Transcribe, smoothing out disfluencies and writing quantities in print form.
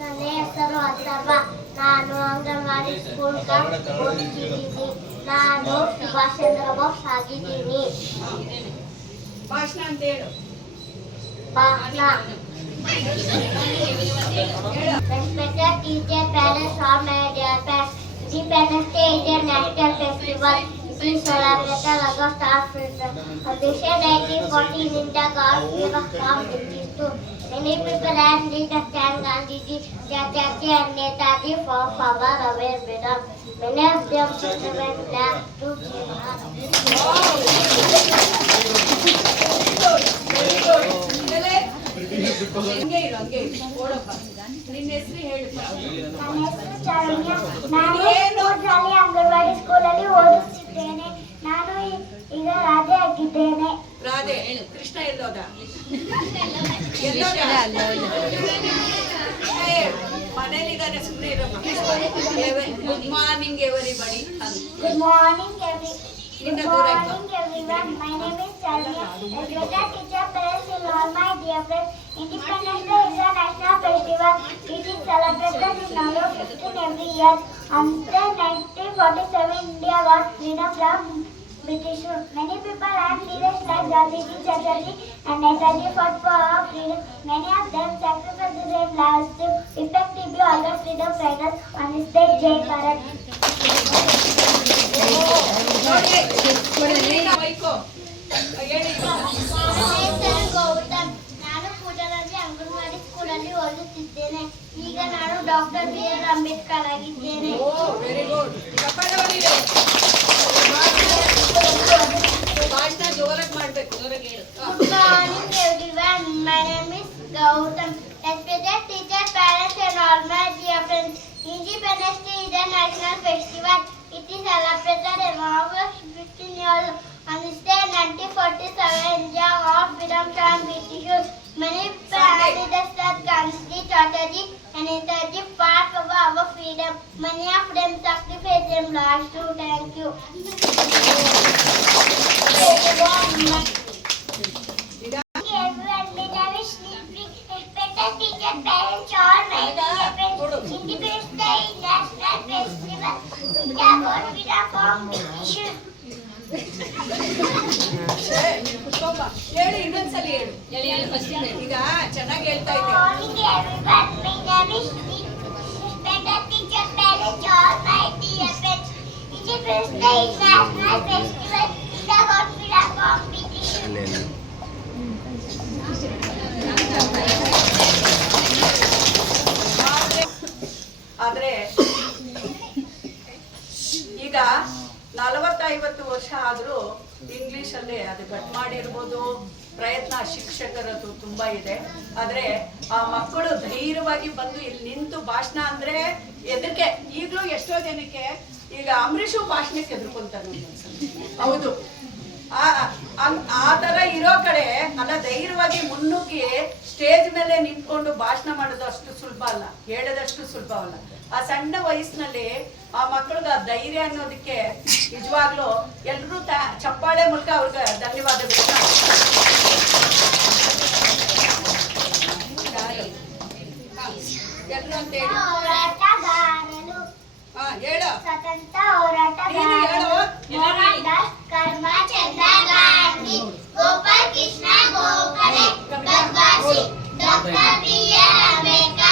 ನನ್ನ ಹೆಸರು ಅಥರ್ವ. ನಾನು ಅಂಗನವಾಡಿ ಸ್ಕೂಲ್ ಓದುತ್ತಿದ್ದೀನಿ. ನಾನು ಸುಭಾಷ್ ಚಂದ್ರ ಬೋಸ್ ಆಗಿದ್ದೀನಿ. ಭಾಷಣ ಅಂತ ಹೇಳು. ಭಾಷಣ. Respected teacher, parents, all my dear parents, Independence Day is a national festival. It is celebrated August 1st. On this day 1914, India got freedom from British rule. Many people have leaders thank Gandhiji, Chachaji and Netaji for power away freedom. Many of them celebrate that to ಹಂಗೆ ಇರು ಓಡಪ್ಪ. ನಿನ್ನ ಹೆಸರು ಹೇಳು. ನನ್ನ ಹೆಸರು ಚಾರುಣ್ಯ. ನಾನು ಅಂಗನವಾಡಿ ಸ್ಕೂಲಲ್ಲಿ ಓದುತ್ತಿದ್ದೇನೆ. ನಾನು ಈಗ ರಾಧೆ ಆಗಿದ್ದೇನೆ. ರಾಧೆ. ಕೃಷ್ಣ ಎಲ್ಲೋದ? ಮನೇಲಿದ್ದಾರೆ, ಸುಮ್ಮನೆ ಇರಮ್ಮ. Good morning everybody. Good morning, everyone. My name is Charnya. Respected teacher, parents, and all my dear friends, Independence Day is a national festival. It is celebrated in August 15 every year. Until 1947, India got freedom from British rule. Many people and leaders like Gandhiji, Chachaji, and Netaji fought for our freedom. Many of them sacrificed their lives to effectively order freedom fighters on this day. Jai Bharat. ನಾನು ಪೂಜಾರಲ್ಲಿ ಅಂಗನವಾಡಿ ಸ್ಕೂಲಲ್ಲಿ ಓದುತ್ತಿದ್ದೇನೆ. ಈಗ ನಾನು doctor BR Ambedkar ಆಗಿದ್ದೇನೆ. ಜೋರಾಗಿ ಮಾಡ್ಬೇಕು. Good morning, everyone. My name is Gautam. Respected teacher, parents, and all my dear friends, Independence Day is a national festival. It is celebrated in August 15 years. On this day, 1947, India got freedom from British rule. Many leaders like Gandhiji, Chachaji, and Netaji fought for our freedom. Many of them sacrificed their lives too. Thank you. Everyone, my name is Nidhi. Respected teacher, parents, all my dear friends, Independence Day is national festival. India got freedom from British rule. ಹೇಳಿ, ಇನ್ನೊಂದ್ಸಲಿ ಹೇಳು. ಈಗ ಚೆನ್ನಾಗಿ ಹೇಳ್ತಾ ಇದ್ದೆ. Morning, everyone. My name is Nidhi. Respected teacher, parents, all my dear friends, Independence Day is national festival. India got freedom from British rule. ಆದ್ರೆ ಈಗ 40-50 ವರ್ಷ ಆದ್ರೂ ಇಂಗ್ಲಿಷ್ ಅಲ್ಲೇ ಅದು ಕಟ್ ಮಾಡಿರ್ಬೋದು. ಪ್ರಯತ್ನ ಶಿಕ್ಷಕರದ್ದು ತುಂಬಾ ಇದೆ. ಆದ್ರೆ ಆ ಮಕ್ಕಳು ಧೈರ್ಯವಾಗಿ ಬಂದು ಇಲ್ಲಿ ನಿಂತು ಭಾಷಣ ಅಂದ್ರೆ ಎದಕ್ಕೆ ಈಗಲೂ ಎಷ್ಟೋ ಜನಕ್ಕೆ ಈಗ ಅಂಬರೀಷು ಭಾಷಣಕ್ಕೆ ಎದುರ್ಕೊಂತಾರೆ. ಹೌದು, ಆ ತರ ಇರೋ ಕಡೆ ಅಲ್ಲ, ಧೈರ್ಯವಾಗಿ ಮುನ್ನುಗ್ಗಿ ಸ್ಟೇಜ್ ಮೇಲೆ ನಿಂತ್ಕೊಂಡು ಭಾಷಣ ಮಾಡೋದು ಅಷ್ಟು ಸುಲಭ ಅಲ್ಲ, ಹೇಳೋದಷ್ಟು ಸುಲಭ ಅಲ್ಲ. ಆ ಸಣ್ಣ ವಯಸ್ಸಿನಲ್ಲಿ ಆ ಮಕ್ಕಳಿಗೆ ಆ ಧೈರ್ಯ ಅನ್ನೋದಕ್ಕೆ ನಿಜವಾಗ್ಲೂ ಎಲ್ರೂ ಚಪ್ಪಾಳೆ ಮೂಲಕ ಅವ್ರಿಗೆ ಧನ್ಯವಾದಗಳು. ಎಲ್ಲರೂ ಅಂತ ಹೇಳಿ ಹೇಳು. ಸ್ವತಂತ್ರ ಹೋರಾಟಗಾರರು ಮೋಹನ್ ದಾಸ್ ಕರ್ಮಚಂದ್ರ ಗಾಂಧಿ, ಗೋಪಾಲ್ ಕೃಷ್ಣ ಗೋಖಲೆ, ಭಗತ್ ಸಿಂಗ್, ಡಾಕ್ಟರ್ BR ಅಂಬೇಡ್ಕರ್,